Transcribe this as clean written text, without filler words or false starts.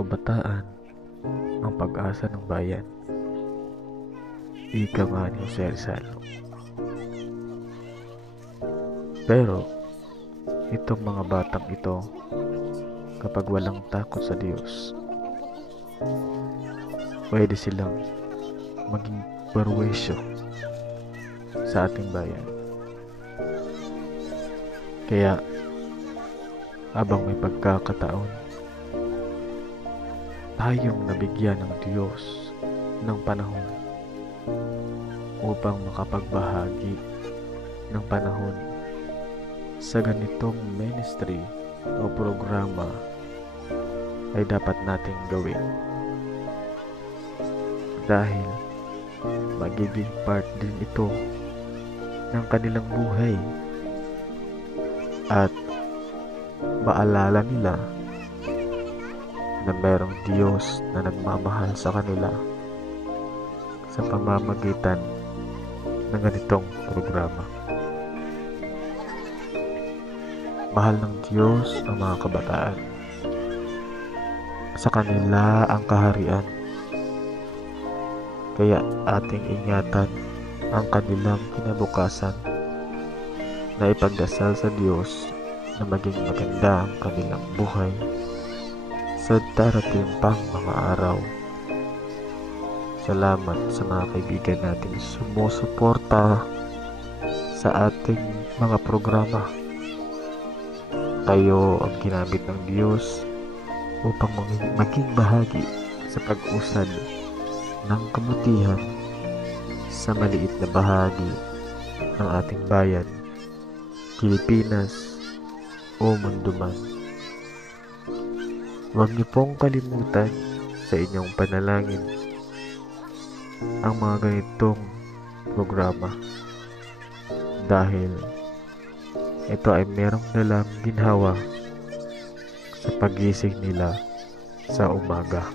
kabataan ang pag-asa ng bayan. Ika nga ni Jose Rizal. Pero itong mga batang ito, kapag walang takot sa Diyos, pwede silang maging perwisyo sa ating bayan. Kaya habang may pagkakataon, tayong nabigyan ng Diyos ng panahon upang makapagbahagi ng panahon sa ganitong ministry o programa, ay dapat nating gawin, dahil magiging part din ito ng kanilang buhay at maalala nila na merong Diyos na nagmamahal sa kanila sa pamamagitan ng ganitong programa. Mahal ng Diyos ang mga kabataan. Sa kanila ang kaharian. Kaya ating ingatan ang kanilang kinabukasan na ipagdasal sa Diyos na maging maganda ang kanilang buhay sa darating pang mga araw. Salamat sa mga kaibigan nating sumusuporta sa ating mga programa. Kayo ang ginamit ng Diyos upang maging bahagi sa pag-usad ng kabutihan sa maliit na bahagi ng ating bayan, Pilipinas o mundo man. Huwag niyo pong kalimutan sa inyong panalangin ang mga ganitong programa, dahil ito ay merong dalang ginhawa sa pagising nila sa umaga.